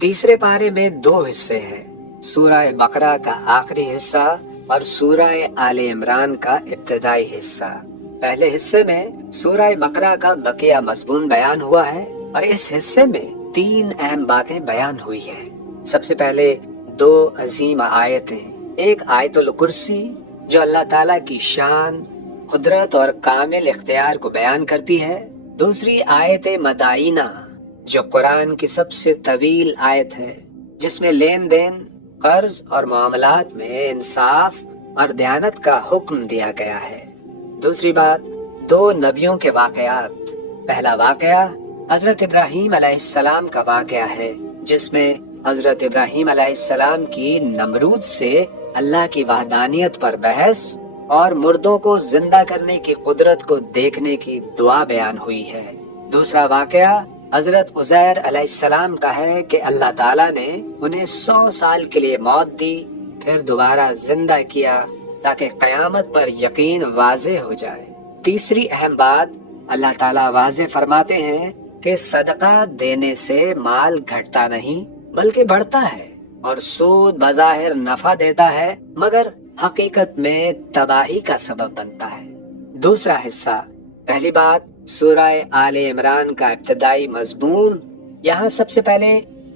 तीसरे पारे में दो हिस्से हैं, सूरह बकरा का आखिरी हिस्सा और सूरह आले इमरान का इब्तिदाई हिस्सा। पहले हिस्से में सूरह बकरा का बकिया मज़मून बयान हुआ है और इस हिस्से में 3 अहम बातें बयान हुई हैं। सबसे पहले 2 अजीम आयतें, एक आयतुल कुर्सी जो अल्लाह ताला की शान, कुदरत और कामिल इख्तियार को बयान करती है, दूसरी आयत मदाइना जो कुरान की सबसे तवील आयत है, जिसमें लेन देन, कर्ज और मामलात में इंसाफ और दयानत का हुक्म दिया गया है। दूसरी बात 2 नबियों के वाकयात। पहला वाकया हजरत इब्राहीम अलैहिस्सलाम का वाकया है, जिसमें हजरत इब्राहीम अलैहिस्सलाम की नमरूद से अल्लाह की वहदानियत पर बहस और मुर्दों को जिंदा करने की कुदरत को देखने की दुआ बयान हुई है। दूसरा वाकया हजरत उज़ैर अलैहिस्सलाम का है कि अल्लाह ताला ने उन्हें 100 साल के लिए मौत दी, फिर दोबारा जिंदा किया ताकि क़यामत पर यकीन वाज़े हो जाए। तीसरी अहम बात अल्लाह ताला वाज़े फरमाते हैं कि सदका देने से माल घटता नहीं बल्कि बढ़ता है, और सूद बज़ाहिर नफा देता है मगर हकीकत में तबाही का सबब बनता है। दूसरा हिस्सा। पहली बात सूरह आले इमरान का इब्तिदाई मज़मून। यहाँ सबसे पहले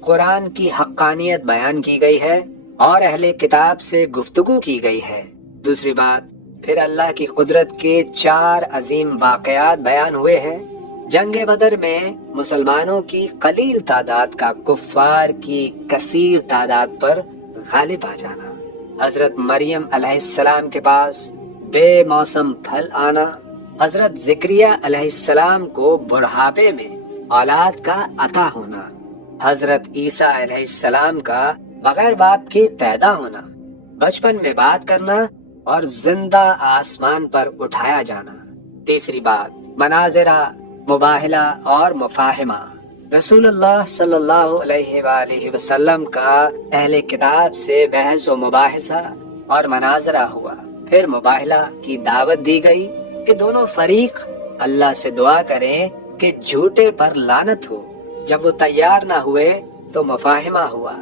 कुरान की हक्कानियत बयान की गई है और अहले किताब से गुफ्तगू की गई है। दूसरी बात फिर अल्लाह की कुदरत के 4 अजीम वाक़यात बयान हुए हैं। जंग बदर में मुसलमानों की कलील तादाद का कुफ्फार की कसीर तादाद पर गालिब आ जाना, हजरत मरियम अलैहिस्सलाम के पास बेमौसम फल आना, हजरत ज़िक्रिया अलैहिस्सलाम को बुढ़ापे में औलाद का अता होना, हजरत ईसा अलैहिस्सलाम का बगैर बाप के पैदा होना, बचपन में बात करना और जिंदा आसमान पर उठाया जाना। तीसरी बात मनाज़िरा, मुबाहिला और मुफाहिमा। रसूलुल्लाह सल्लल्लाहु अलैहि वसल्लम का अहले किताब से बहस व मुबाहिसा और मनाज़रा हुआ। फिर मुबाहिला की दावत दी गई कि दोनों फरीक अल्लाह से दुआ करें कि झूठे पर लानत हो। जब वो तैयार ना हुए तो मुफाहिमा हुआ,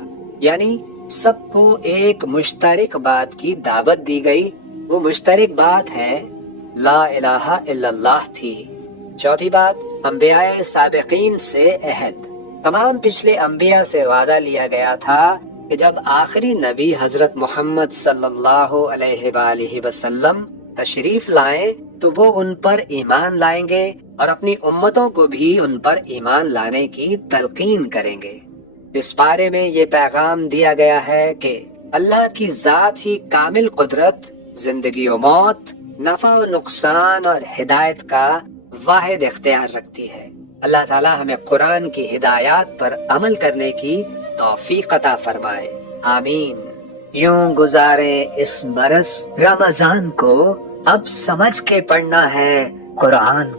यानी सबको एक मुश्तरक बात की दावत दी गई। वो मुश्तरक बात है ला इलाहा इल्लल्लाह थी। चौथी बात अंबियाए साबिकीन से अहद। तमाम पिछले अंबिया से वादा लिया गया था कि जब आखिरी नबी हजरत मोहम्मद सल्लल्लाहु अलैहि वसल्लम तशरीफ लाएं तो वो उन पर ईमान लाएंगे और अपनी उम्मतों को भी उन पर ईमान लाने की तलकीन करेंगे। इस बारे में ये पैगाम दिया गया है कि अल्लाह की जात ही कामिल कुदरत, जिंदगी और मौत, नफा और नुकसान और हिदायत का वाहिद इख्तियार रखती है। अल्लाह ताला हमें कुरान की हिदायत पर अमल करने की तौफीक अता फरमाए, आमीन। यूं गुजारे इस बरस रमजान को, अब समझ के पढ़ना है कुरान।